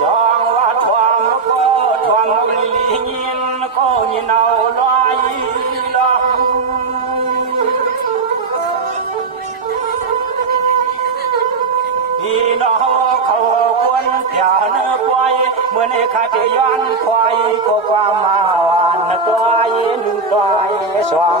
สองวัดความก็ทวงลียินก็ยินเอาลอยลองพี่น้องเขาควรอย่าเนื้อควายเมื่อในข้าจะย้อนควายก็ความมาวันตัวยินตัวสอง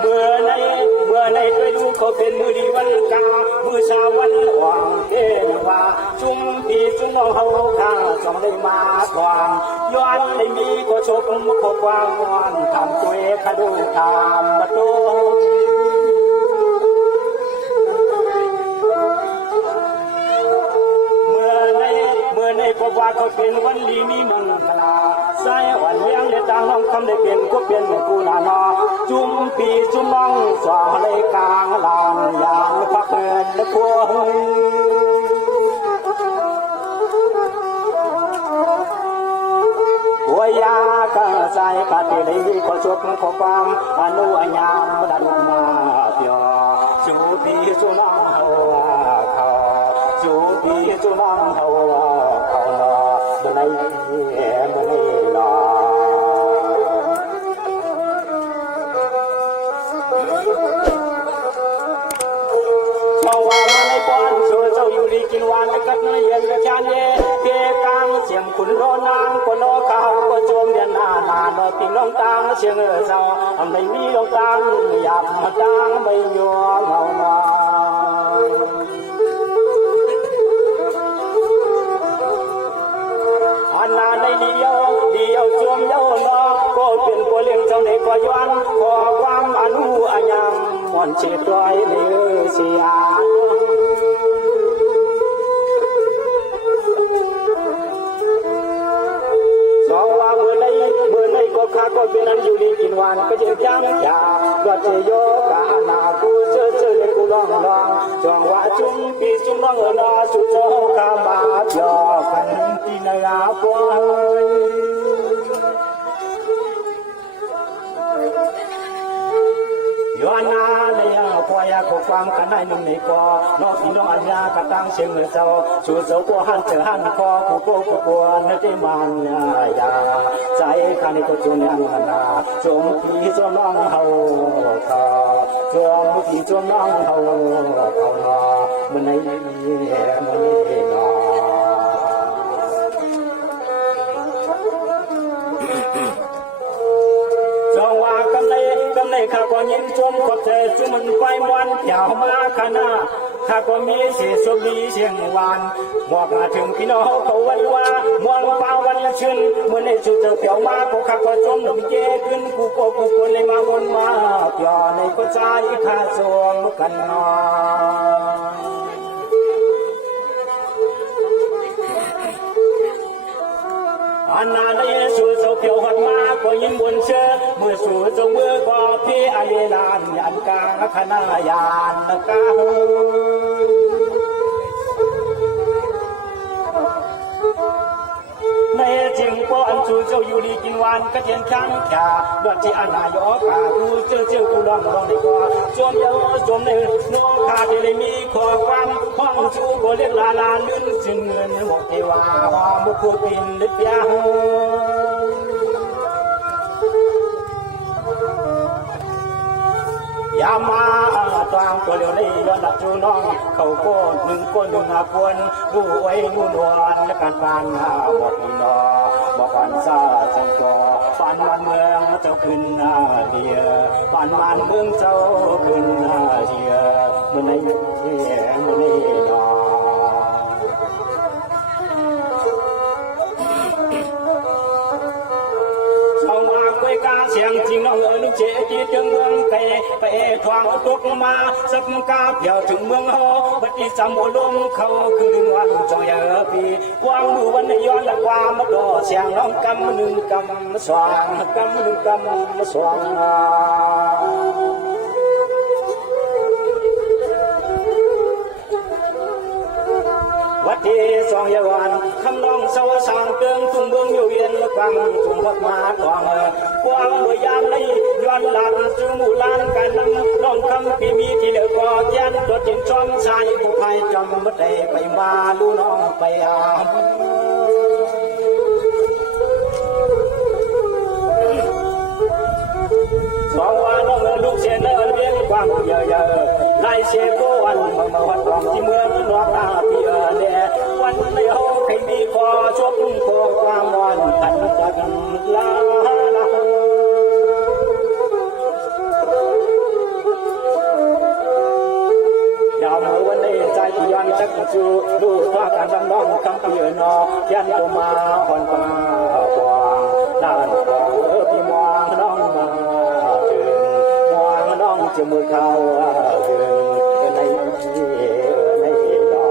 เมื่อในด้วยดูเขาเป็นมือดีวันกามือสาวันหวังเทนว่าจุ่มปีจุ่มน้องเขาข้าจองได้มาทวงย้อนได้มีก็ชกมุขความวันทำตัวขดูทำมาตัวในก็ว่าเขาเป็นวันลีมีมังคณาสายวันเลี้ยงในต่างน้องคำได้เป็นก็เป็นกูนานาจุ่มปีจุ่มน้องสองในกลางลานยางพักเงินและพวงหัวยากระใส่กะเตลีก็ชดขอความอนุญาตดันมาเปียจูปีจุน้องเขาเขาจูปีจุน้องเขาในมันนี่ลาชาวว่ามาในป้อนช่วยเจ้าอยู่ดีกินหวานกัดเนื้อเย็นกระจานเย่เกกังเสียงคุณโรนางก็โลกเขาก็โจมเย็นนาโนติลงตังเสียงเจ้าไม่มีลงตังอยากมาตังไม่ยอมเอามานาในเดียวจวมเย้านอก็เป็นตัวเลี้ยงเจ้าในก็ย้อนขอความอนุอัญญังมอนเชิดไว้เลือเสียสองว่าเมื่อในก็ข้าก็เป็นอันอยู่ดีกินหวานก็เจอจังจ่าก็เจโยกานากูเจอกูลองจองว่าจุ่มปีจุ่มลองนาสุโจกามาเจาะกันที่ในอาปวยย้อนนาเลยพอยาขความกันได้นุ่มนี่ก็นอกที่น้องอัญญากระตั้งเชียงเจ้าสู่เจ้าตัวหันเจอหันคอผู้กวนนึกมันยาใจกันในตัวจุนยังนาจงที่จงน้องเฮาเขาจงที่จงน้องเฮาเขามันในมันนี่นอข้าก็ยินชมขอบเธอจุมันไฟมันยาวมาขนาข้าก็มีเสียสมีเสียงหวานบอกมาถึงพี่น้องเขาวันว่ามองฟ้าวันละชื่นเมื่อในชุดเธอเปียวมาก็ข้าก็จมลมเย็นขึ้นกูคนในมาวนมาเปียวในก็ใจข้าสวมกันนออันนั้นเยซูเจ้าเปียวหัดมาก็ยินบนเชื่อเมื่อสู่เจ้าเมื่อก็พี่อายลานยันกาขณะยานกาในจริงก็อันสู่เจ้าอยู่ดีกินหวานก็เทียนข้างแก่ดวงที่อันนายกากูเจ้ากูลองในก็จมเยอะจมในน้องขาดเลยมีขอความห้องชูก็เรียกลาลื่นจึงเงินหมดเทวาหอมบุกปินลิบยาอย่ามาตามตัวเดียวนี้ย้อนหลับจูน้องเขาก็หนึ่งหาคนดูไว้งูนวลและการปานหมดนอบอกปันซาจังก็ปันมันเมืองเจ้าขึ้นเดียปันมันเมืองเจ้าขึ้นเดียเมื่อในนอการเสียงจริงน้องนึกเจจีถึงเมืองไปทวงตกมาสักกาเพียวถึงเมืองเฮาบัดนี้จำบ่ลงเขาคือวันจอยปีวางดูวันย้อนละความมาดอเสียงน้องกำหนึ่งกำสองกำหนึ่งกำสองวัดที่สองยาวันคำน้องสาวสางเติงทุ่งเมืองอยู่เย็นละกำทุ่งวัดมาทองกว้างเมื่อยามในย้อนหลังจูมูลานกันน้องคำปีมีที่ ไม่ได้ไปมาลูน้องไปสองวันน้องลูกเสียเนื้อเลี้ยงความเยอะๆไล่เสียก็วันมาวัดรองที่เมืองนอกตาเปียเล่วันในห้องใครมีคอชกคอความวันทันจักลายามวันนี้ใจที่ย้อนจักกระจูดูท่าการดำน้องคำเปียนอยันตัวมาหอนมาฟองด้านฟองพี่มองน้องมาถึงมองน้องจะมือเขาถึงในดอ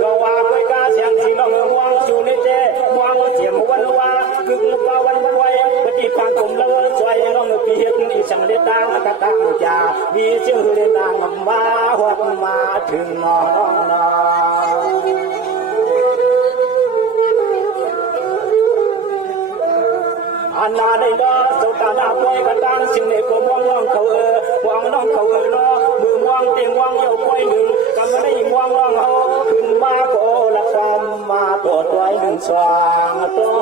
จะว่าคุยกาเสียงที่น้องมองอยู่ในเจมองเสียงวันว่าคึกว่าวันไว้ปฏิปันผมแล้วสวยน้องพี่เห็นอีสังเลตากระตังจามีเสียงเรนางมาหดมาถึงน้องอันนาได้ดอสุตานาป่วยกระตังสิ่งในกมองน้องเขาวางน้องเขาเนาะมือมองเตียงวางเยาป่วยหนึ่งกำลังได้มองน้องเขาขึ้นมาโกละคำมาตัวตัวหนึ่งสว่างตัว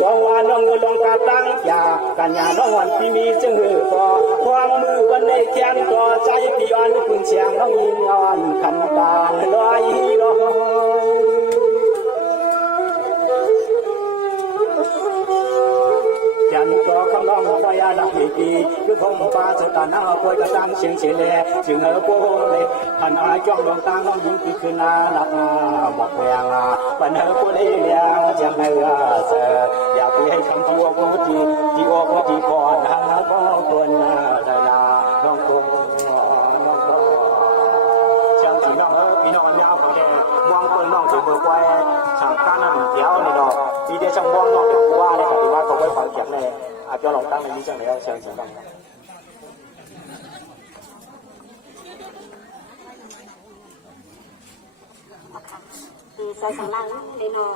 สองวันน้องลงกระตั้งยากันยาน้องวันที่มีจึงหือพอความมือวันในแขนต่อใจพี่อ่อนคุณเชียงน้องยิงอ่อนคำตาลอยลอยยันก็คำร้องพยาดักปีคือคงฟ้าจะตาหน้าป่วยกระตั้งเสียงเสียงแหล่จึงเออโป้เลยพันอายจ้องดวงตาน้องยิงที่คือนาหนักบอกแวงปัญหาผู้ใดเลี้ยงจะไม่เสืออยากให้คำตัวกูที่ออกมาที่ก่อนหาก็ควรได้นาน้องคงน้องก็เชียงสีน้องพี่น้องยาวแก่มองคนน้องจะเบิกไว้ช่างก้านั่งเดียวนี่ดอกที่เดียวช่างมองน้องเดี๋ยวกูว่าเลยค่ะที่ว่าเขาไว้ฟังเขียนเลยอาจจะลองตั้งในนี้จังเลยเชียงสีน้องใส่สังลังเลยเนาะ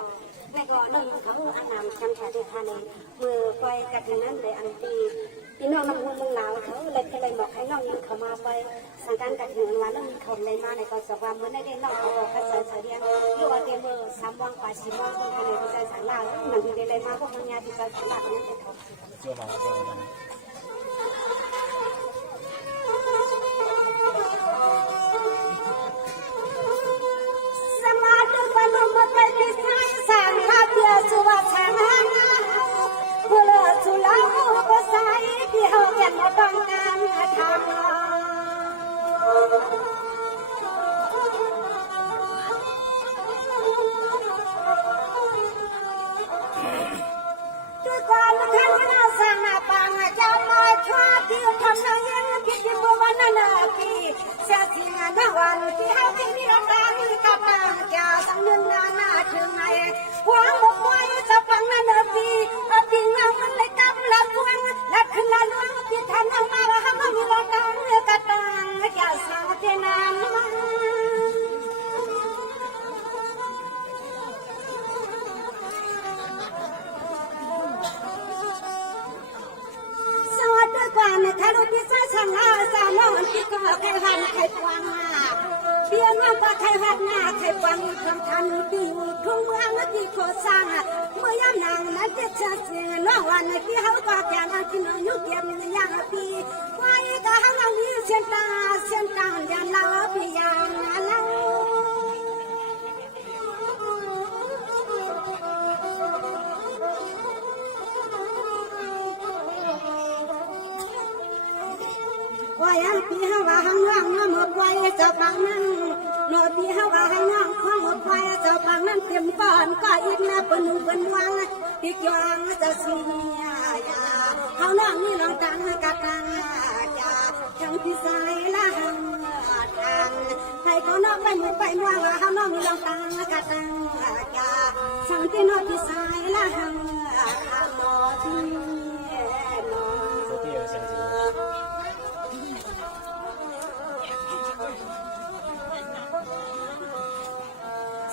แม่ก็นึ่งเขาอันนำกันแค่ที่ท่านเองมือไปกระถิ่นนั้นเลยอันตีพี่น้องน้ำมันลาวเขาเลยบอกให้น้องยิงเขามาไปสังการกระถิ่นวันนั้นมีคนเลยมาในก็จะว่าเมื่อได้น้องเขาบอกให้ใส่เสียงหรือว่าเตรียมมือ3 วันไป4 วันคนกันเลยที่ใส่สังลังหนังที่ได้มาพวกมันยาที่ใส่สังลังนั่นเองสังฆาเพียสุวัชนาเพื่อสุลาภุปสายที่เขาแก่นมาต้องการทำด้วยความท่านน่าสังนาปังจะมาช่วยที่ทำนายยังคิดที่บัวนานาปีเสียสิ่งนั้นวันที่เขาไม่มีรักการกับตาจะสังเงินนาถึงไหนหวังบอกว่าจะฟังนั่นปีปีนั้นมันเลยกำลังฟวนและขึ้นละล้วนที่ทำเอามาแล้วเขาไม่มีรักการกับตาจะสังเกตนานความทะลุพิษช่างอาสาโนนที่ก็ใครหันใครฟังเพียงว่าใครหันหน้าใครฟังคำทันที่ทุ่งเมืองที่โคสร้างเมื่อยามนางนั้นจะเชื่อเสียงน้องวันที่เขาก็แก่นที่น้องยุเกียมอย่างปีไว้ก็หันเอานี้เส้นตาอย่าเล่าพี่อย่างเล่าว่าอย่างพี่เขาว่าหางน้องหมดไว้เจ้าปังนั้นโนพี่เขาว่าหางน้องความหมดไว้เจ้าปังนั้นเต็มก่อนก็อีกนะเป็นวังพี่จวงจะเสียเขาน้องนี่ลองตังกะตังจะทั้งพี่สายละหังทางให้เขาน้องไปมือไปม่วงเขาน้องนี่ลองตังกะตังจะทั้งพี่น้องพี่สายละหังทางหมอที่น้อง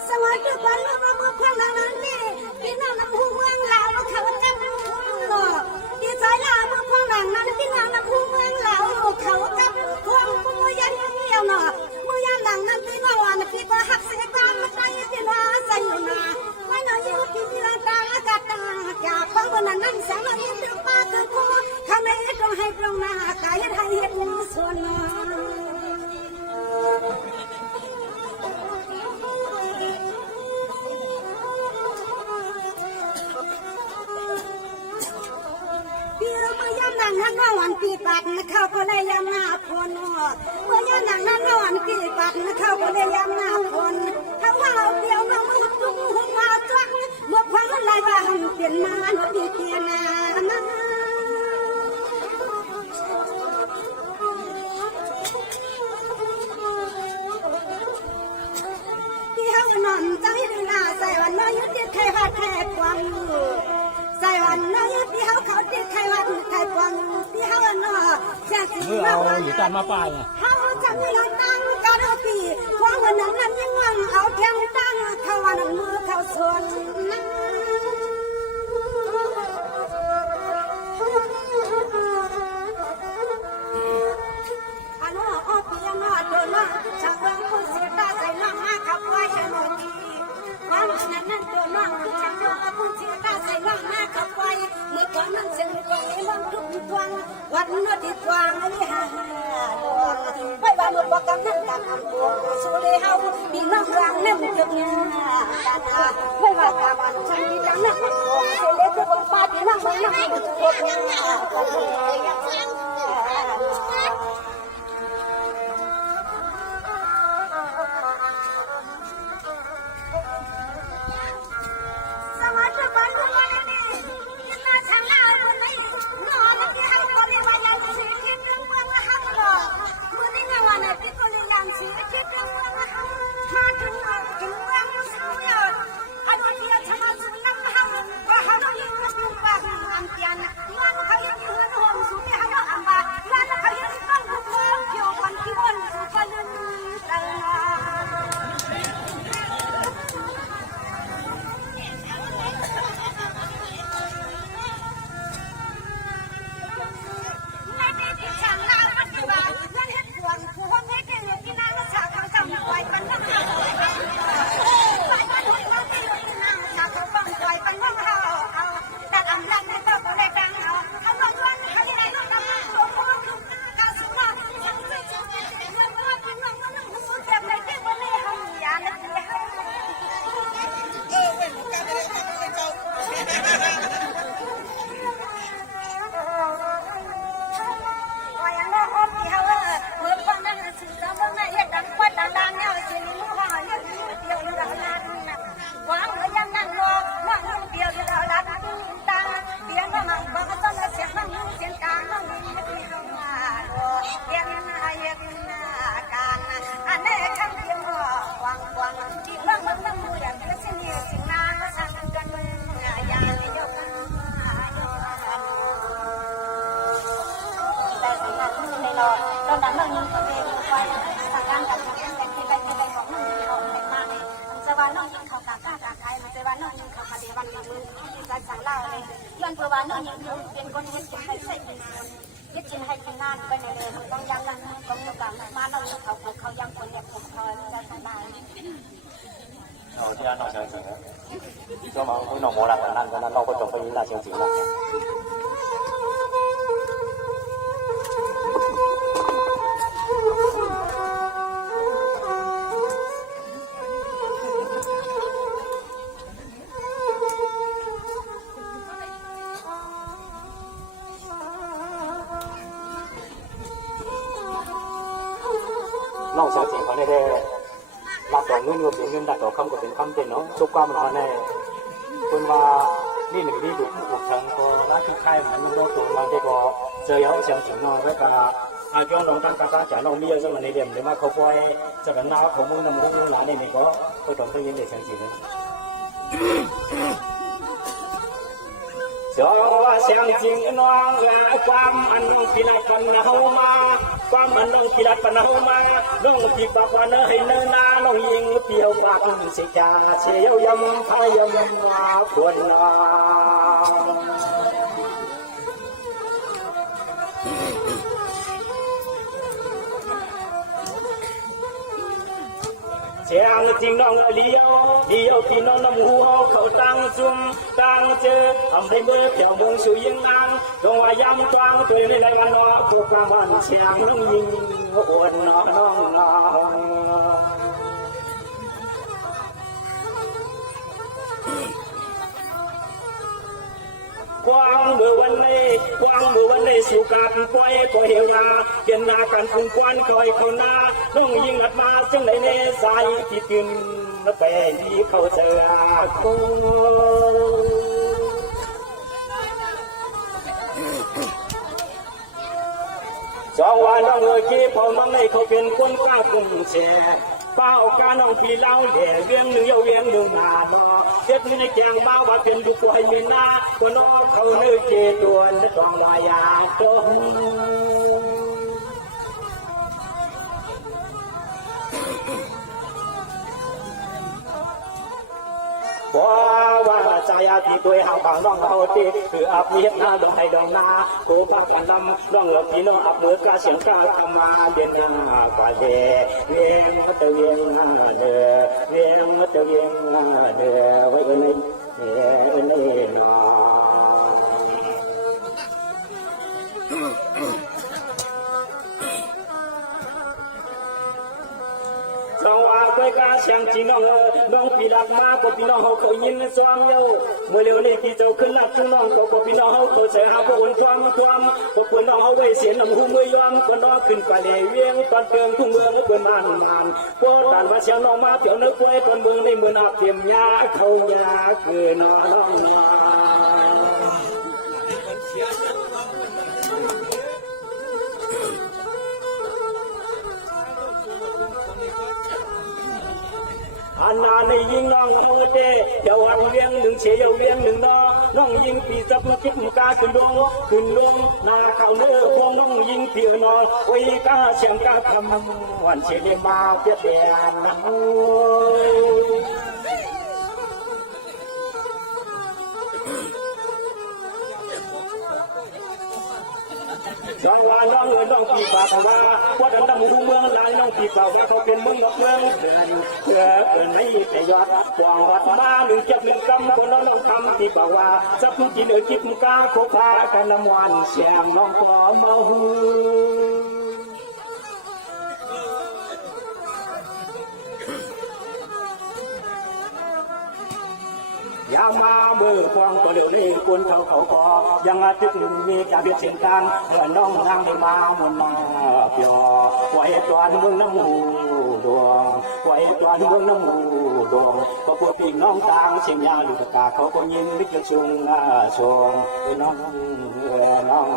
สวัส ทุกคนรู้ว่าพวกพวกนั้นนี่พี่น้องน้ำหูเมืองลาวเขาจำหูหลอกพี่ชายลาวพวกพวกนั้นพี่น้องน้ำหูเมืองลาวเขาจำควงมือยันเดียวหนอมือยันหลังนั้นพี่น้องวันพี่บ่หักเสียกันมาใจพี่น้องใส่อยู่นาไม่น้อยอยู่ที่มีตาอากาศตาจากฟังวันนั้นแสงเราเห็นถึงป้าคือกูข้าไม่ต้องให้ตรงหน้ากายให้เห็นส่วนน้นั่งนอนปีปัดนะเขาก็เลยยำหน้าคนเมื่อยนั่งนอนปีปัดนะเขาก็เลยยำหน้าคนเขาว่าเดียวน้องมือจุ้งหัวจังเมื่อพังอะไรบ้างเปลี่ยนมาหนูดีเกียร์นาที่เขานอนใจดีนาใส่วันน้อยยุติใครว่าแทกความใส่วันน้อยที่เขาติดใครวันใครกวางที่เขาเนาะแค่สิ่งมาว่าอยู่กันมาป้ายเขาจะมีเราตั้งกันเอาปีควางวันนั้นนั้นยังวังเอาแทงตั้งเขาวันนั้นมือเขาส่วนอันว่าอ้อปีนอโดนว่าช่างเบิ่งผู้เสียตาใส่น้องมาขับไว้ให้หน่อยดีความนั้นนั้นโดนน้องช่างเบิ่งผู้เสียตาใส่น้องมาขับไว้เมื่อก่อนนั้นเสียงไว้ลองทุกทวงวันนั้นที่ทวงนี่ฮ่าไว้ว่าเมื่อบอกกันนั้นการทำตัวสู้เลยเฮาดีน้องรังนั่นจะเงี้ยไว้ว่าการวันฉันที่จังนั้นมันโกงเสียเล็กก็ป้าที่นั่งไม่นั่งไม่ถูกตัวเงี้ยตอนนั้นเรายังตัวเองไว้ทางการกับทางการเป็นที่ไปของมันเขาเป็นมากเลยจะว่าน้องยิงเขากากาใครมันจะว่าน้องยิงเขาคดีวันนี้มือที่การสั่งเล่าเลยย้อนเพื่อว่าน้องยิงเป็นคนเห็นกินให้ใส่เป็นคนยึดกินให้ทำงานไปเลยต้องยังกันต้องอยู่กับมาเราเขายังคนเด็กผมคอยจะสบายที่นั่นเราเชิญจริงนะก็มาคุยน้องโมรักกันนั่นกันนั้นเราก็จบไปนี่ละเชิญจริงนะน้องเชิญจริงเขาได้รับต่อเงินก็เป็นเงินดัดต่อคำก็เป็นคำเต็มเนาะทุกความมันแน่คุณว่านี่หนึ่งที่ถูกทางก็ร้านที่ค่ายมันก็ตัวมาที่ก็เจอเอาเสียงถึงน้อยไว้กันนะอาจารย์น้องตั้งกาตาจ่าน้องเมียจะมาในเดียมหรือมาเขาปล่อยจะเป็นน้าของมึงน้ำมันหลานนี่ก็ต้องได้ยินเด็กเสียงจริงนะเสียงจริงน้องและความอันพิลัดปันเฮามาความอันน้องพิลัดปันเฮามาน้องที่ปากวันให้เนินนาโล องยิงเปียวปากสิจาเชียวยำพายำมาควรนาเสียงจริงน้องเลี้ยวพี่น้องน้ำหัวเขาตั้งซุ่มตั้งเจอทำให้เมื่อแถวมงสุยิงนางตรงว่ายำกว้างตัวในไรกันนอพวกกลางวันเสียงลุงยิงอวดน้องกว้างเมื่อวันนี้สุกาเป็นป่วยก็เหี่ยวราเกินนากันพุ่งควันคอยคนนาน้องยิงอัดมาจังไหนเนสายที่กินไปที่เขาเจอคงสองวันน้องเอ๋ยกี้พอมันไม่เขาเป็นคนกล้าปุ่งแช่เป้าการน้องพี่เล่าแย่เรื่องหนึ่งเวียงหนึ่งนาดอเจ็บในแกงบ้าว่าเป็นดุกไว้มีหน้าตัวน้องเขาเนื้อเจตัวและต้องลายาตรงว่าใจอาทิตย์ตัวหาบางน้องเขาตีคืออับเมียหน้าดองให้ดองนาโคพักกันลำน้องหลับพี่น้องอับมือกาเสียงกาทำมาเดินทางกว่าเดเวียงมัตเวียงเดเวียงมัตเวียงเดไว้ในนอสว่าเคยกาเสียงจีน้องน้องพี่รักมาก็พี่น้องเขาเคยยินซ้อมเย้าเมื่อเร็วนี้พี่เจ้าขึ้นรับจุน้องก็พี่น้องเขาเคยใส่หาพวกคนทวมก็พี่น้องเขาไว้เสียน้ำหูมือยอมก็น้องขึ้นไปเลยเวียงตอนเติมทุ่งเมืองเปิดบ้านงานก็ตานว่าเสียงน้องมาเที่ยวนึกไว้ตอนมือในมือนับเตรียมยาเขายาคือน้องมาอันนาในยิงน้องเอาเต้เดี๋ยววันเลี้ยงหนึ่งเชียวเลี้ยงหนึ่งน้องยิงปีจับมาคิดมุกาขึ้นลงนาเขาเนื้อพวงน้องยิงปีน้องโอ้ยกาเสียงกาทำวันเชียมาเปียเปียนน้องว่าน้องปีปากว่าว่าดันดำหูเมืองลายน้องปีเป่าแล้วเขาเป็นมึงนกเมืองเพื่อไม่แต่ยอดวางวัดมาหนึ่งเจ็บหนึ่งกำคนน้องคำปีเป่าว่าสับกินจิตมุกาโคพากันน้ำวันเสียงน้องกลอมมาหูยามาเมื่อควงตัวเล็กเล็กคนเขาคอยังอาทิตย์มีการเปลี่ยนกันเมื่อน้องนางได้มาหมุนมาเปียวไว้ตอนเมืองน้ำหูดวงไว้ตอนเมืองน้ำหูดวงก็พวกพี่น้องต่างเสียงยาอยู่ตาเขาก็ยินวิจชุงชงน้อง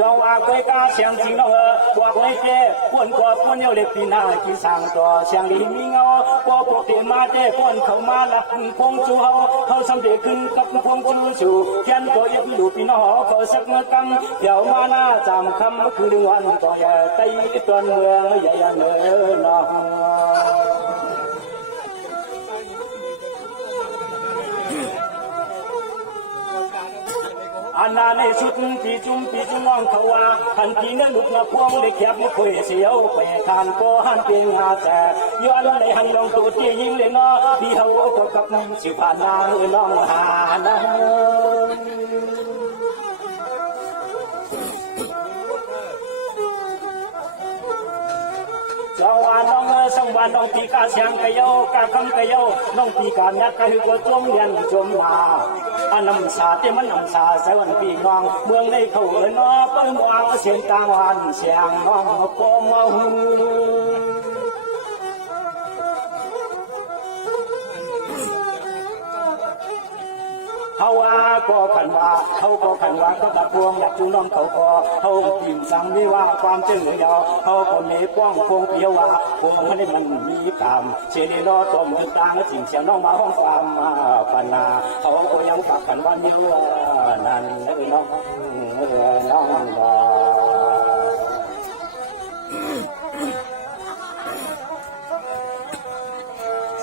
สว่าเคยกาเสียงจริงน้องบอกเลยเจ้คนกอดคนเยาเล็กปีหน้าที่สั่งต่อเสียงดีมีเงาพอพวกเตียนมาเจ้คนเขามาหลับคงชูเขาสำเร็จขึ้นกับพงชูเขียนตัวยัดดูปีน้องเขาสักเมื่อกันเดี๋ยวมาหน้าจำคำคือวันต่อใหญ่ไต่ตอนเมืองใหญ่เนื้อน้องอันนั้นในสุดปีจุ่มน้องเขาว่าทันทีนั้นลุกมาพวงได้แคบไม่เคยเสียวไปทานก็หันเป็นงาแต่ย้อนในหันลงตัวที่ยิงเลยน้อที่เขาก็กับสิผ่านนางน้องหานะสว่าน้องสังวานน้องปีกาเสียงกะโยกาคำกะโยน้องปีกานักกะหือก็จมเรียนจมมาอันน้ำสาเต็มมันน้ำสาเสวันปีน้องเมืองในเขาเลยน้อเปิ้งวางเสียงกลางวันเสียงน้องก็มาหูเขาว่าก็ขันว่าเขาก็ขันว่าก็ตัดพวงอยากจูน้องเขาก็เขาพิมพ์สั่งไม่ว่าความเชื่อเดียวเขาก็มีป้องพงเพียวว่าพวงไม่ได้มันมีกรรมเชลีโนตมตางสิ่งเสียน้องมาห้องความปนาเขาก็ยังขับขันว่ามีว่านั่นน้อง น้องดา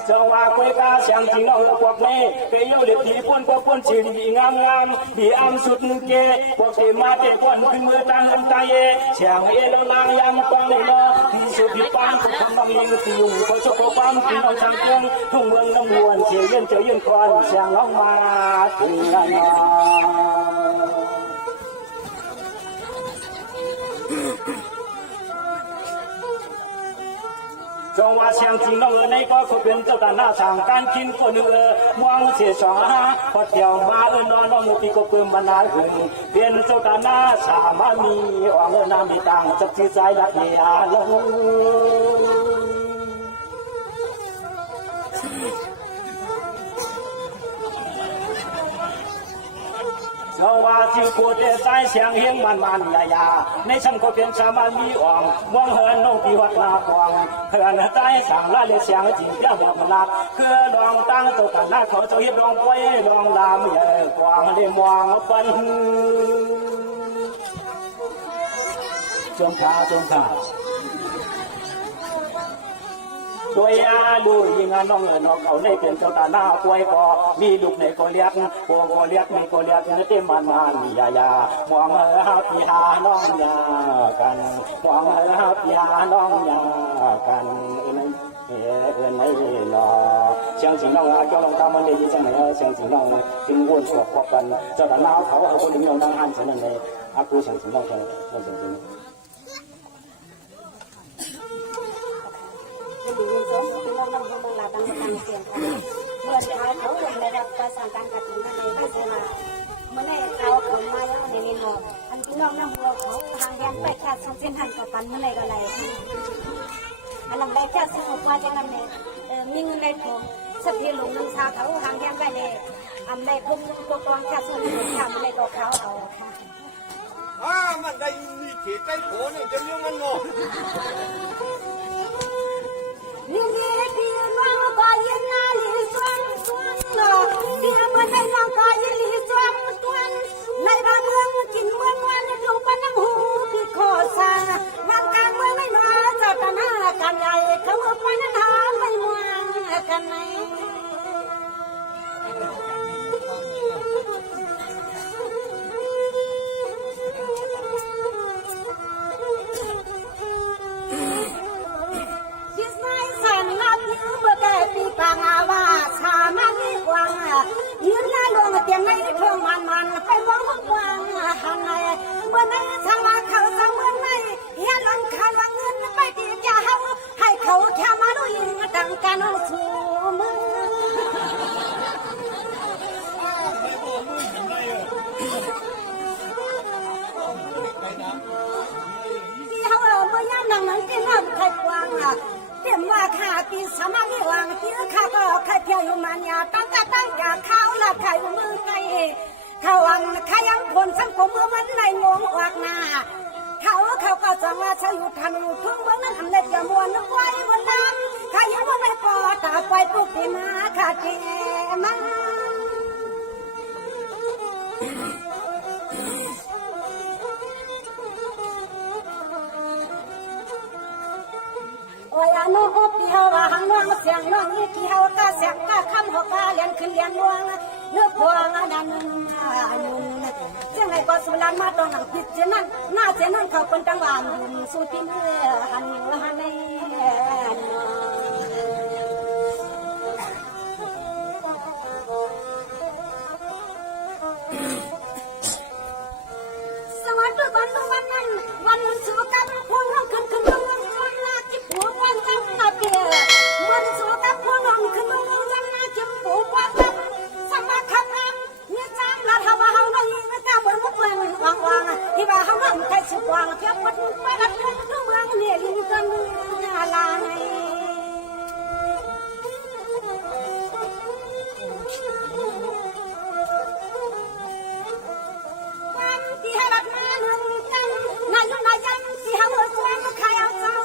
จังหวะคุยกาเสียงจริงเอาพวกนี้เกี่ยวเด็กที่ป้วนก็ป้วนชื่อดีงามงามดีอ้ำสุดเกพวกที่มาเป็นป้วนขึ้นมือตั้งลำใจเสียงเอลลางยังกองเลยเนาะที่สุดที่ปานทุกคนบางยิงตีอยู่คนชกความกินเอาจังเกินทุ่งเมืองน้ำวนเสียเย็นเจอเย็นก่อนเสียงร้องมาถึงแล้วจงว่าเสียงจริงน้องในก็คือเป็นเจ้าตาหน้าสั่งการกินคนมองเสียสองพอเที่ยวมาน้องมุติก็เพิ่มบรรดาขึ้นเป็นเจ้าตาหน้าสามามีอ่างน้ำมีตังจับที่ใจรักเนียลงเจ้าว่าที่กูจะตายเสียงเฮียงมันยาในฉันก็เป็นชามันมีอ่องมองเหินน้องที่วัดนาปองเหินตายสั่งละเลยเสียงจริงเจ้าดอกนักคือดองตั้งตัวกันหน้าเขาเจ้าเฮ็ดดองป่วยดองลามใหญ่กว้างได้มองปันจงชาตัวยาดูยิงน้องน้องเขาในเป็นเจ้าตาหน้าป่วยก็มีลูกในก็เลี้ยงพวงก็เลี้ยงมีก็เลี้ยงนั่นเต็มมันยามองพี่หาน้องยากันมองพี่หาน้องยากันในนอเชียงสิงน้องเจ้าลองตามมันได้ยินจังไหนเชียงสิงน้องถึงวนสวบควบกันเจ้าตาหน้าเขาเอาคนถึงยองดังหันเสนอในอากูเชียงสิงน้องเชียงสิงเมื่อเช้าเขาลงได้รับประสานการกับทีมในไม่เสียมาเมื่อในเขาเขามาแล้วในนี้นอนอันที่น้องน้ำหัวเขาทางแยกไปแค่สุดเส้นหันกับปันเมื่อไรก็ไรอันนั้นไปแค่สุดมาจากนั้นเลยมีเงินในถุงสักทีหลงน้ำชาเขาทางแยกไปเลยอันในพุ่งตัวกองแค่สุดทำในตัวเขาเอาค่ะมันได้มีเขตใจโผล่เนี่ยจะเลี้ยงมันโง่นี่พี่น้องก็ยินนาลีสวงพี่มันได้น้องก็ยินลีสวงในบ้านเมืองกินเมืองวันดูปนน้ำหูพี่ขอสาวันกลางเมืองไม่มาเจ้าตาหน้ากันใหญ่เขาเอาไปนั้นหาไม่มองกันไหนปางว่าชามันมีกวางยืนหน้าลงเตียงในเพื่องมันไปมองกวางหันไงเมื่อนั้นชาวเขาสามเมื่อไหร่เฮียนำขาเงินไปตีจะเฮาให้เขาแค่มาดูยิงดังกันสู่มือที่เฮาเมื่อยามนั่งนั่งที่น้ำไข่กวางเต็มว่าข้าปีสมาธิวางที่ข้าก็ใครเที่ยวอยู่มันยาตั้งจากข้าวละไข่มือไก่ข้าวังข้ายังคนสังคมมันในงงออกหน้าเขาก็จังว่าเขาอยู่ทันทุ่งบนนั้นอันเล็กจะมวนไว้บนน้ำข้ายังว่าไม่พอตาไปปุ๊บที่มาข้าเจมาโอ้ยน้องอบที่เฮาว่าหังน้องเสียงน้องนี่ที่เฮาก็เสียงก็คำหัวก็เลี้ยงขึ้นเลี้ยงน้องเนื้อพวงอันนั้นเสียงไอ้ก็สุรานมาตอนนั้นพิจนั้นหน้าเจนั้นเขาเป็นจังหวะสุดที่เมื่อหันในสวัสดีวันนั้นวันสุกรรมพวงน้องขึ้นลงวันลาจิบหัววันจังนาเปียวันสุกรรมพวงน้องขึ้นลงวันลาจิบหัววันจังสมัครคำนำเนี่ยจ้างลาทว่าเฮาไม่ยิงจ้างบนมุกเมืองวางที่ว่าเฮาไม่ใครสุวางเทียบมันไปรับทุกเมืองเนี่ยลิงกันลาในที่ให้รักมาหนึ่งจังนั่นนายยังที่เฮาสวมใครเอาเจ้า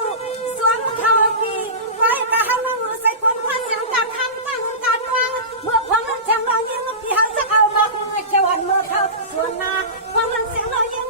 สวมเขาปีไว้แต่เฮาน้องใส่คนพันอย่างการทำตั้งการวางเมื่อพอมันจังเรายิงที่เฮาจะเอาดอกเจ้าวันเมื่อเขาสวนนาพอมันเสียงเรายิง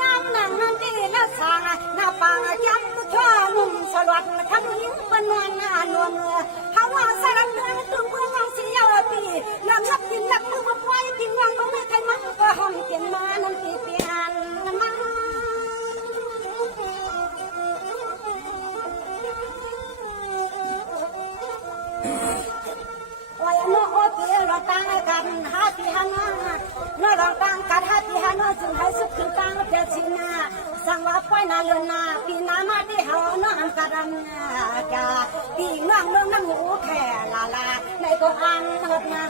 ยามนั่งนั่นดีน่าสางน่าปังยับชั่วนุ่มสลดคำยิ้มบนนวลหน้านวลเฮาว่าสารเงินตุ้งเพื่อนของเสียปีน้ำนับกินนับมือมาปล่อยกินยังบ่มีใครมันก็ห้องเตียนมานั่นที่เปลี่ยนมาโนโอเปียเราตั้งกันหาที่หานาโนเราตั้งกันหาที่หานาจึงให้สุขขึ้นตั้งเพียรชินาสังว่าปล่อยนาเลือนนาปีนามาที่เฮาโนอันกันกาปีน้องเมืองน้ำหูแค่ลาลาในก็อันหดนา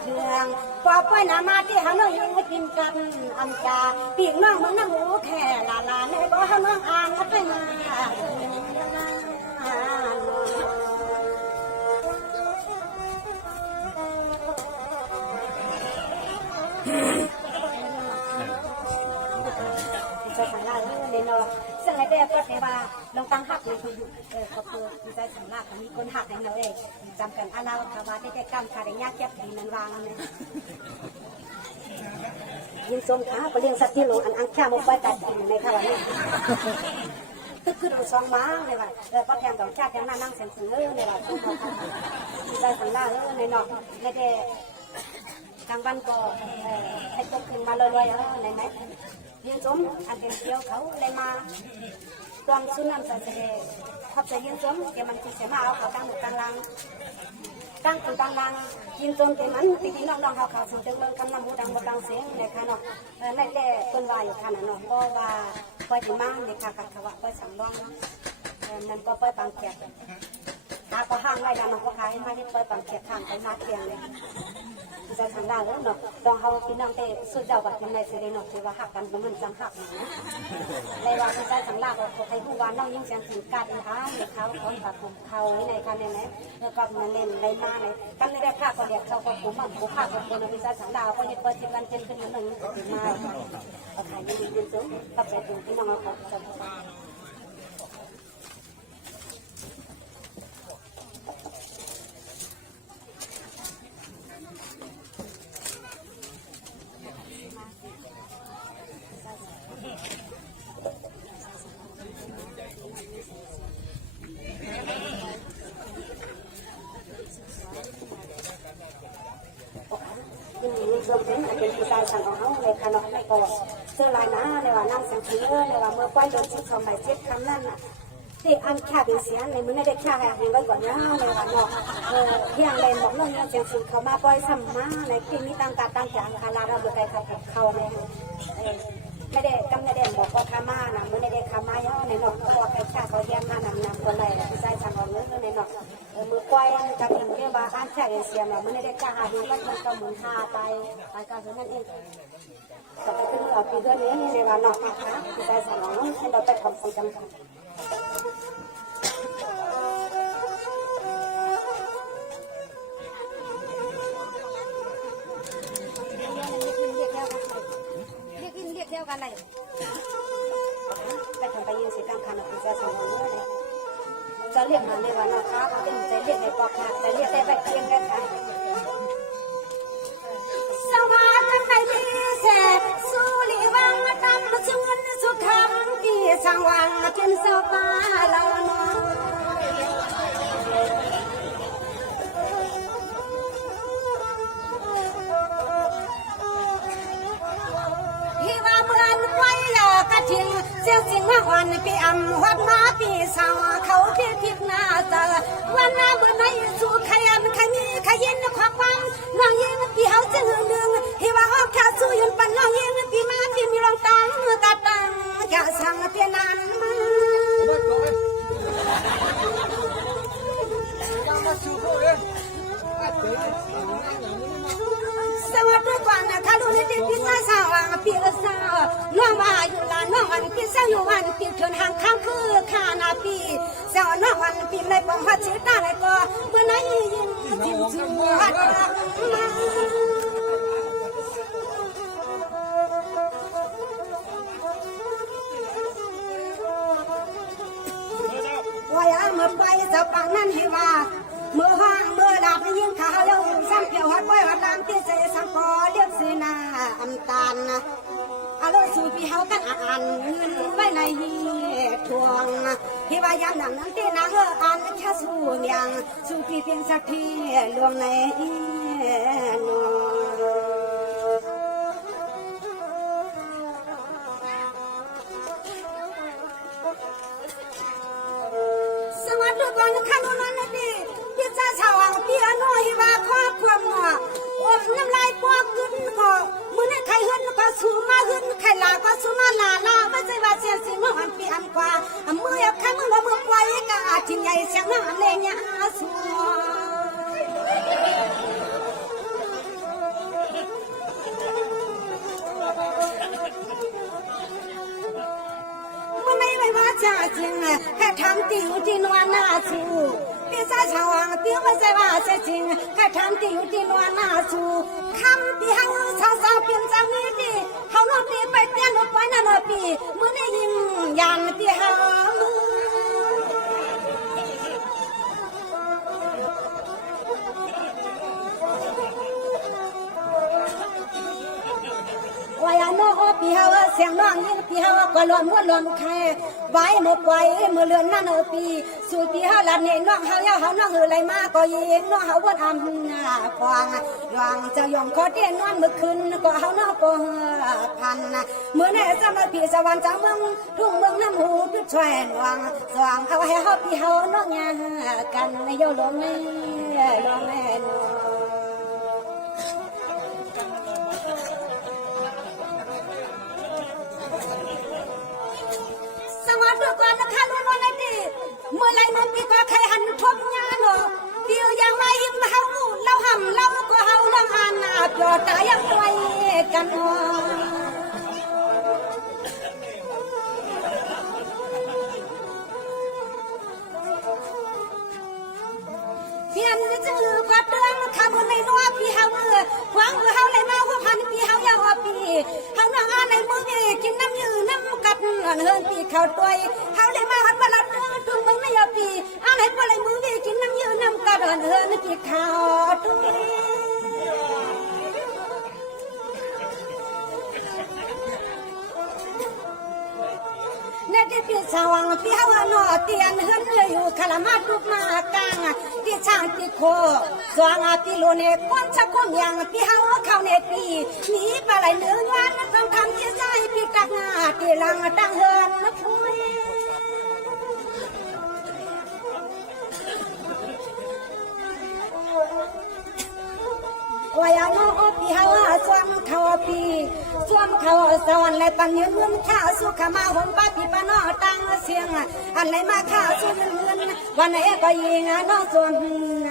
เชืองกว่าปล่อยนามาที่เฮาโนยังกินกันอันกาปีน้องเมืองน้ำหูแค่ลาลาในก็เฮาโนอันเป็นมาใจสังลาเลยเนาะซึ่งไอ้เด็กก็เทว่าลงตั้งหักในทุกยุคขอบคุณใจสังลามีคนหักในเนาะจำกันอาลาวคาวาได้กำคาได้ยากเก็บดีนันวางเลยยิงสมขาไปเลี้ยงสัตว์ที่โลอันอังค่ามุกไปตัดในขณะนี้ตึกขึ้นสองม้าเลยว่าป้าแพงดอกชาติยังนั่งเสียงสูงเลยเลยว่าใจสังลาในเนาะในเด็กกลางวันก็ให้ตกขึ้นมาลอยๆในไหนยินจมอันเป็นเดียวเขาเลยมาตอนสุนันต์เสด็จขอบใจยินจมเดี๋ยวมันจะเสียมาเอาเขาตั้งหมดตั้งลังตั้งคนตั้งลังยินจมเดี๋ยวมันตีน้องเขาสูงจังเลยกำลังหูดังหมดดังเสียงในขณะนั่นแหละต้นวายอยู่ขนาดนั้นก็ว่าไปถึงมาในขากัดขวะไปสั่งร้องนั่นก็ไปปังเกียรหาก็ห้างไว้แล้วน้องก็ขายให้มาที่ไปปังเกียรทางไปมาเพียงเลยใจสังดาแล้วเนาะต้องเขาพี่น้องเตะสุดเจ้ากับยังในเสด็จเนาะที่ว่าหักกันมันจังหักนะในว่าใจสังดาเขาใครผู้ว่าน้องยิ่งเสียงถึงการท้าเนี่ยเขาตัดผมเขาในการเนี่ยนะแล้วก็มันเล่นในมาในกันไม่ได้ฆ่าก็เดียกเขาก็ผมมันผมฆ่าคนคนในใจสังดาก็ยังเปิดจิตกันเจนขึ้นมาหนึ่งมาเขาขายยืนสูงกับใจถึงพี่น้องเขาจะรวมถึงเป็นผู้ชายสั่งของเขาในขณะไม่ก่อเสื้อลายน้าในว่านั่งเสียงเชื้อในว่าเมื่อป้ายโดนชิดสมัยเช็ดคำนั่นน่ะที่อันแค่เป็นเสียงในมือไม่ได้แค่แหกยังก็ก่อนน้าในว่าเนาะอย่างไรบอกเรื่องเสียงสูงเขามาป้ายซ้ำมาในที่นี้ตั้งการตั้งแขนคาราเราบุกไปขับเขาไม่ได้กำไม่ได้บอกว่าขามานะไม่ได้ขามาเยอะในเนาะก็บอกใครแค่เขาเยี่ยมมานำคนไรผู้ชายสั่งของเรื่องในเนาะมือควายจะกินเรื่องบาอันแค่เสียงเนี่ยมันไม่ได้กล้าหาดูว่ามันก็เหมือนหาไปการนั่นเองแต่ไปถึงปีเดือนนี้ในวันนอกนะคะผู้ชายสั่งของให้เราไปทำสิ่งจำเป็นเที่ยวกันเลยไปทำไปยืนสีกำคันผู้ชายสั่งของเลยจะเรียกมาในวันนะคะเขาเป็นจะเรียกในปอกค่ะจะเรียกได้แบบเพียงแค่ค่ะสวัสดิ์ในที่แสบสุริวังมาตั้งมาชวนสุขำที่สังวังเป็นสบาเราเนาะที่ว่าเมื่อนไว้ยากระทิงเสียงสิงห์วันปีอำวัดมาปีสาวเขาที่ทิพนาเจอวันน้าเมื่อไหนสู่ขยันขมีขยินความฟังน้องยิงปีเขาจะหึงดึงที่ว่าเขาขาสู้ยืนปันน้องยิงปีมาที่มีรองตังตาตังจะสั่งเพียนันสวัสดีกว่านะคะดูในที่พี่สาวปีละสาวน้องมาอยู่ลานน้องวันปีสาวอยู่วันปีเถินห่างข้างคือขานาปีสาวน้องวันปีในปองหัดชื่อตาในก็เมื่อไหร่ยิงจิ้มจิ้มหัดว่าอย่าเมื่อไปจะปังนั่นให้ว่าเมื่อห้างเมื่อดาบยิงขาเลี้ยวซ้ำเกี่ยวหัดไว้หัดตามที่เสสังกอเลี้ยงเสนาอัมตานนะอ เลิกสู่พี่เฮากันอ่านเงินไว้ในทวงพี่ว่ายามนั้นนั้นที่นางอ่านแค่สู่เมียงสู่พี่เพียงสักทีลวงในนอสวัสดีก่อนข้านุนันนะดิพี่จ้าชาวพี่อนุฮิวาครอบครัวหมออมน้ำลายพวกขึ้นก็มือในใครหึ้นก็สู้มาหึ้นใครลาก็สู้มาลาไม่ใช่ว่าเสียสิมือหันปีอันกว่ามืออยากข้างมือมือไว้ก็อาจทิ้งใหญ่เสียงน้ำเลยเนี่ยสู้ไม่ว่าจะจริงแค่ทำติวที่นวลหน้าสูพี่สาวชาวอังติวไม่ใช่ว่าจะจริงแค่ทำติวที่นวลหน้าสูคำที่เฮาสาวเปลี่ยนจากนี้ดิเฮาโนปีไปเตี้ยนไปนั่นปีมือได้ยินยันที่เฮาวายโนพี่เฮาเสียงน้องยินพี่เฮาก็ล้อมล้อมใครไว้หมดไว้เมื่อเลือนนั่นปีสู่พี่เฮาลัดนี่น้องเฮาเฮาน้องอะไรมาก็ยิงน้องเฮาวนอำควางยองจะยองขอเตี้ยนอนเมื่อคืนก็เฮาน้องก็พันเมื่อในสมัยพี่สวรรค์จังเมืองทุ่งเมืองน้ำหูพิช่วยนวงสว่างเอาให้เฮาพี่เฮาน้องยากันในโยลงในลงในสวัสดีก่อนนะคะลุงวันนี้เมื่อไรมันพี่ก็ใครหันทบงานเนาะเดียวยังไม่ยิ้มเฮาเราหำเราก็เฮาลังอ่านปลอดตายังไว้กันเนาะเพียงจะลือกับเรื่องคำในนัวพี่เฮาหวังเฮาเลยมาหัวพันพี่เฮาอยากปีเฮานั่งอ่านในมือกินน้ำยืนน้ำกัดเฮินปีเขาตัวเฮาเลยมาหันมาลัดเรื่องทุ่งเมืองไม่ยอปีอ่านให้พอเลยมือกินน้ำยืนน้ำกัดเฮินปีเขาตัวในที่พี่สาวพี่เฮาหนอเตียนเฮินอยู่ขลามาตุกมากลางที่ช่างที่โคสวงพี่โลเนก้นชักก้นยังพี่เฮาเข้าในปีหนีไปไหลเนื้อวันต้องทำที่ใจพี่กักงาที่ลังตั้งเฮินนะพุ้ยวายโนพี่เฮาสวมเขาปีสวมเขาสอนและปัญญาเงินข้าสุขมาหงป้าพี่ปนอตั้งเสียงอันไหนมาข้าสุเงินวันไหนก็ยิงน้องสวมน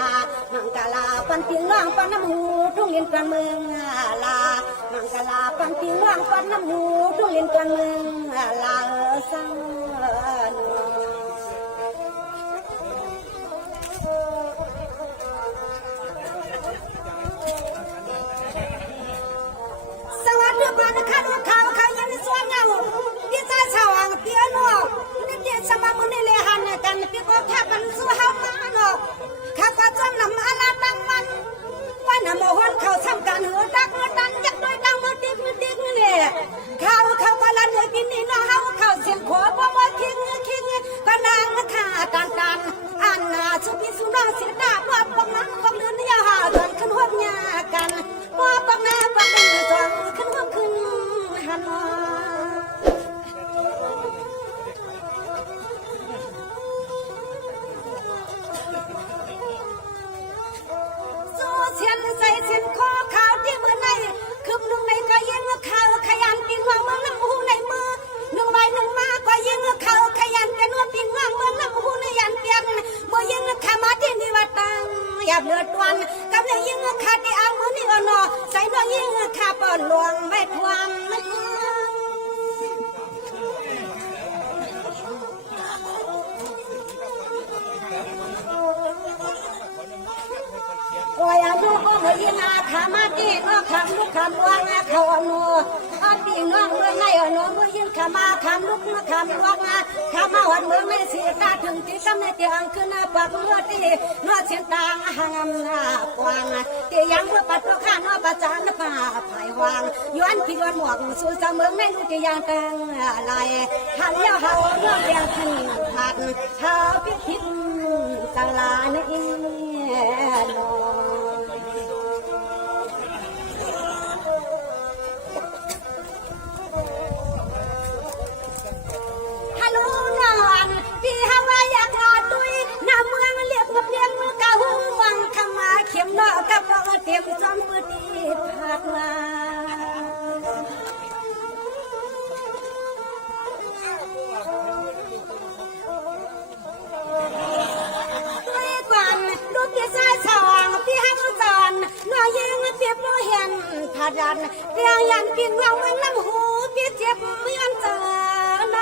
ามังกลาปันปิงน้องปันน้ำหูทุ่งลินกลางเมืองลามังกลาปันปิงน้องปันน้ำหูทุ่งลินกลางเมืองลาสังสวัสดีก่อนนะคะดูข่าวยันสวนเงาพี่ชายชาวอังพี่อนุนี่เดี๋ยวสมามุนีเลหันกันพี่ก็แค่กันสู้เฮามาเนาะข้าก็จำนำอาลาดังมันวันน่ะโมหนเขาทำการหัวดักดันจักด้วยดังมือติ๊กเลยเขาก็ละเนื้อกินนี่เนาะเขาเสียงขอบ่มาคิงก็นางข้ากันอันน่ะสุพิสุน้องสิดาบ่ปองนั้นก็เลือนยาหากันขึ้นหัวหญ้ากันบ่ปองน้าปองมือจังขึ้นหัวขึ้นหันเสียนใส่เสียนคอขาวที่มือในคืบหนึ่งในก็ยิงข่าวขยันปีนวางเมืองน้ำหูในมือหนึ่งใบหนึ่งมาก็ยิงข่าวขยันกันว่าปีนวางเมืองน้ำหูในยันเปียนเมื่อยิงข่ามาที่นิวัตังหยาบเลือดวันกับในยิงข่าที่เอามือนี่อนอใส่ดวงยิงข่าปอดหลวงไม่ทวงไม่วายโนก็มายินาขามาดีก็ขับลูกขับวางเขาอโน ปีน้องเมืองในน้องเมืองยินขามาคำลุกมาคำวังขามาวันเมืองในเสียกาถึงที่กำในเตียงขึ้นปากเมื่อที่นอเสียงตางหางกวางที่ยังเมื่อปัดตัวข้านอประจานป่าภายวางย้อนพี่ย้อนหมวกสู่เสมอในลูกที่ยังแต่งลายหันเลี้ยวเฮาเรื่องเรียงขึ้นผัดเท้าพิทิศสังลาในนอฮัลโหลนอนพี่ฮาวาอยากนอนด้วยน้ำเมืองเรียกว่าเรียกมือกะหูวังขมาเข็มนอกับนอเต็มจอมปืดีผัดมาพี่ชายสองพี่ฮักจอนน้อยยิงเจ็บน้อยเห็นผาดันเตียงยันกินเรามันน้ำหูพี่เจ็บเหมือนเจอไหน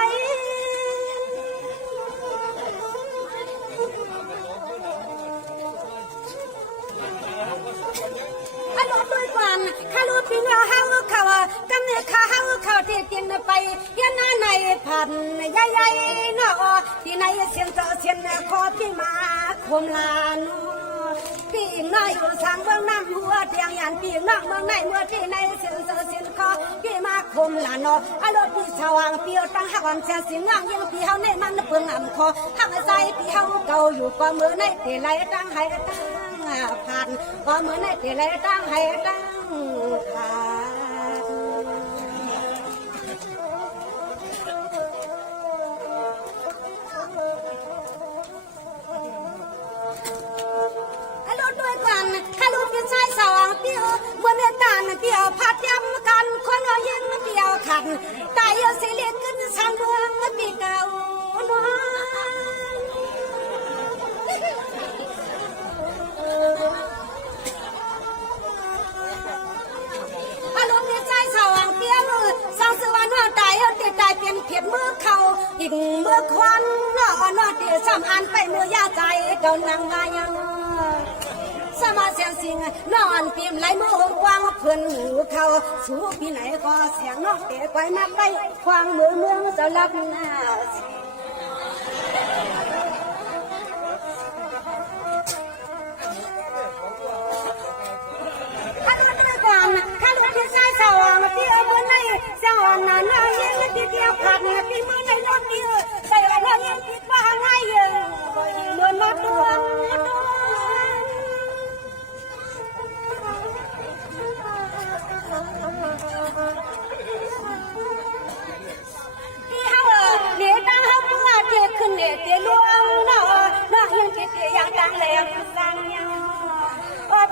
ฮัลโหลด้วยกันข้ารู้พี่น้องเฮาเขากำเนิดข้าเฮาเขาที่กินไปยันในพันใหญ่ๆน้อที่ไหนเสียงเจอเสียงคอพี่มาคมลานปีน้อยอยู่ทางเบื้องน้ำหัวเตียงยันปีน้องเมืองในเมื่อที่ในเสียงเสือเสียงคอพี่มาคมลานอารมณ์พี่สว่างพี่ตั้งหักวันเสียงสิงห์ยังพี่เฮาในมันเปลืองอ่ำคอหักใจพี่เฮาเก่าอยู่กว่ามือในเตะไหลตั้งให้ตั้งผ่านกว่ามือในเตะไหลตั้งให้ตั้งผ่านด้วยกันข้าลูกเป็นชายสองเปียวบนเมตาเปียวพัดย้ำกันคนเรายิงเปียวขันตายเอาสิเล็กขึ้นสังเมืองปีเก่าน้องข้าลูกเป็นชายสองเปียวสังสวรรค์ตายเอาติดตายเป็นเพียรมือเขาอีกมือควันนอเตียซ้ำอันไปมือยาใจเก่านังมายังสมาเสียงสิงนอนพิมพ์ไหลมือวางเพื่อนหูเขาสู้พี่ไหนก็เสียงนอกเตะไว้นักได้ควางมือเมืองจะลับหน้าข้าลูกที่ชายสาวพี่เอาบนในเจ้าหน้าน้าเย็นที่เดียวขาดพี่มือในนอนเดียวใส่อะไรยังคิดว่าง่ายยังเดินมาตัวพี่เฮาเนี่ยตั้งเฮาเมื่อเจ็บขึ้นเนี่ยเจ็บลวงน้อยังคิดยังตั้งแรงสั่งยัง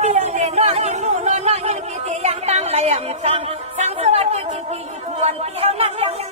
พี่เนี่ยน้อยังรู้น้อยังคิดยังตั้งแรงสั่งสวัสดีกินพี่ควรพี่เฮานั่งยัง